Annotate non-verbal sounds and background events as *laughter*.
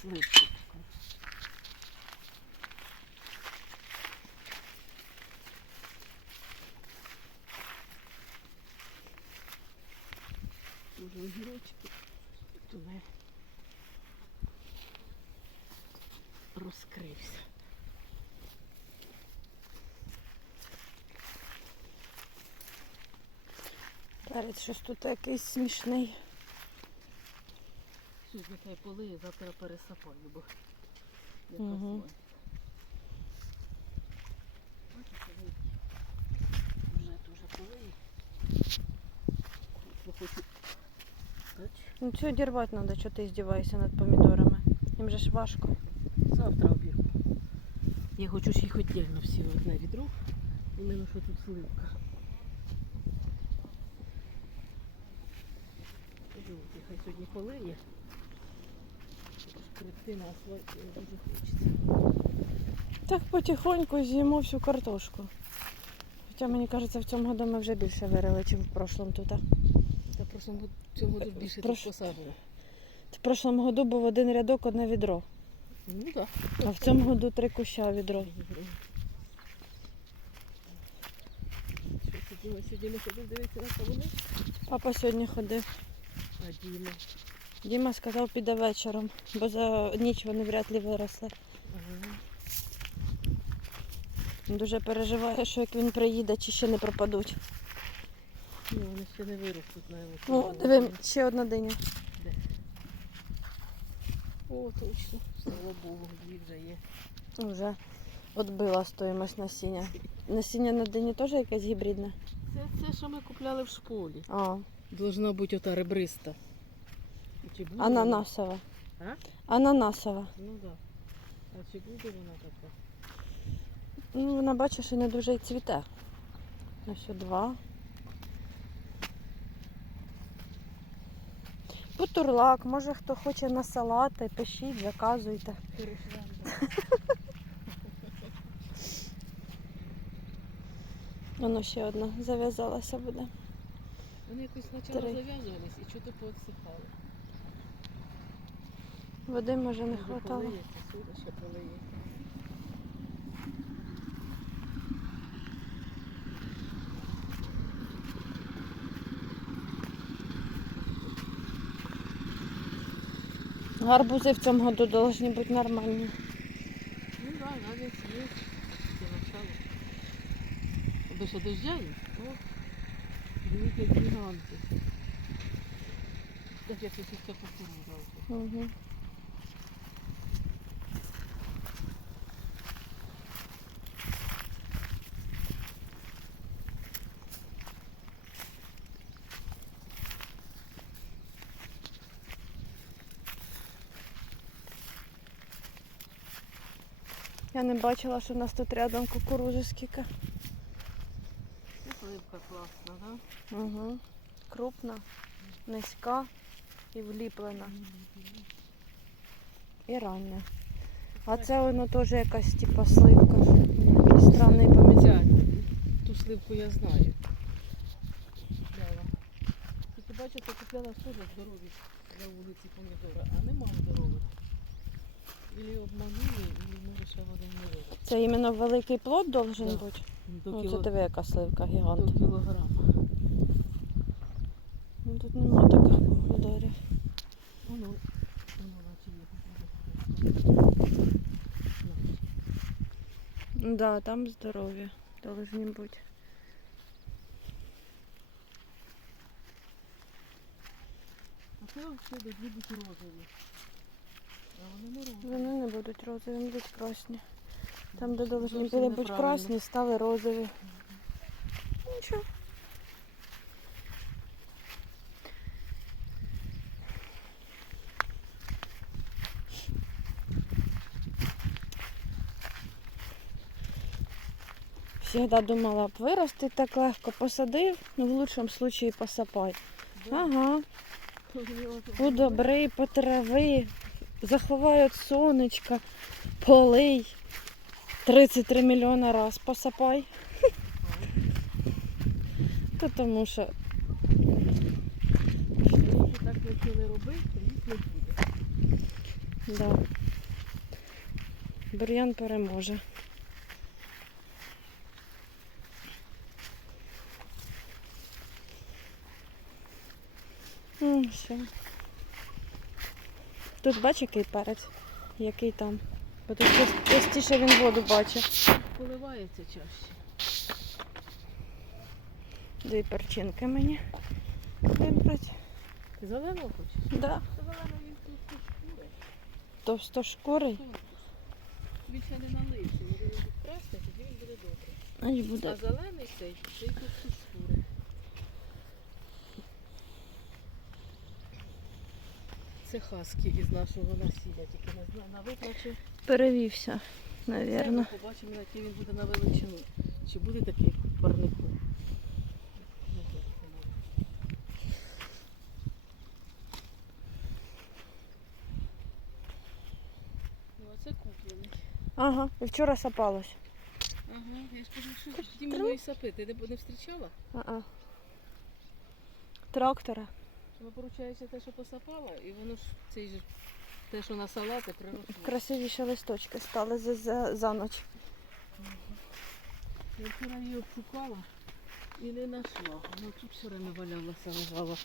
сливку. Дуже огірочки. Тут не розкрився. Перець щось тут якийсь смішний. Сьогодні хай полиє, завтра пересапаю, бо. Бачите, ви вже дуже полиє. Бо хочу. Ну цю дірвати треба, що ти здіваєшся над помідорами. Їм же ж важко. Завтра обірву. Я хочу ж їх віддільно всі в одне відро. Іменно що тут сливка. Хай сьогодні полиє. Скрипти на асфальті дуже хочеться. Так потихоньку з'їмо всю картошку. Хоча мені кажеться, в цьому году ми вже більше вирили, ніж в прошлому тут. Та просто ми цього году більше Прошу. тут посаджено. В прошлому году був один рядок, одне відро. Ну так. А в цьому году три куща відро. Що сьогодні, сьогодні ми ходимо дивитися на кавуни? Папа сьогодні ходив. А Діма. Діма сказав, піде вечором, бо за ніч вони вряд ли виросли. Дуже переживає, що як він приїде, чи ще не пропадуть. Ні, вони ще не виростуть, навіть. Ну, диви, ще одна диня. О, точно. Слава Богу, дві вже є. Вже відбила стоїмость насіння. Насіння на дині теж якесь гібридне? Це те, що ми купляли в школі. А, Должна бути ота ребриста. Чи буде ананасова. А? Ананасова. Ну так. Да. А чи буде вона така? Ну, вона бачиш і не дуже й цвіте. Ось два. Бутурлак, може хто хоче на салати, пишіть, заказуйте. *laughs* Воно ще одна зав'язалася буде. Вони якось спочатку зав'язувались і чого-то поотсихали. Води може не хватало. полиє. Гарбузи в цьому году повинні бути нормальні. Ну так, да, навіть є. Це начало. Аби ще дождя є. О, великі гіганти. Так як ось ця кукурудза. Угу. Я не бачила, що в нас тут рядом кукурузи скільки. Це сливка класна, так? Угу. Крупна, низька і вліплена. І рання. А це воно теж якась типа сливка. Странний помідор. Ту сливку я знаю. Купляла. Тільки бачите, купляла теж здорові на вулиці помідори, а нема здорових. Ілі обманули, ілі може ще вони не виростуть. Це іменно великий плод должен Да. бути. До, Ну, кіло... це диви, яка сливка гігант. до кілограма. Ну, тут нема таких помідорів. Воно, воно наче є. Ну Да, там здорові должні бути. А це взагалі бути розові. Вони не будуть розові, вони будуть красні. Там, де повинні були бути красні, стали розові. Нічого. Всегда думала, б вирости так легко, посадив, ну в лучшому случае посапай. Ага, Вони от- удобри, потрави, заховай від сонечка, полий. 33 мільйони раз посапай. *laughs* Тому що так почали робити, то їх не буде. Да. Бур'ян переможе. М, Все. Тут бач, який перець, який там. Бо тут част- частіше він воду бачить. Поливається чаще. Дві перчинки мені вибрати. Ти зеленого хочеш? Да. Зелений він. Товстошкурий. Більше не налився, він буде відкрасти, тоді він буде добре. А зелений цей, цей тут тут шкури. Це хаски із нашого насілля, тільки не знаю, на виплачі. Перевівся, навірно. побачимо, який він буде на величину. Чи буде такий парнику. Ну, а це куплений. Ага, і вчора сапалось. Ага, я ж кажу, що ті мої сапи, ти не, зустрічала? А-а. Трактора. Воно, виходить, те, що посапала, і воно ж цей ж те, що на салати приросло. Красивіші листочки стали за, за, за ніч. Я вчора її обшукала і не знайшла. Вона тут все время валялася, лежала.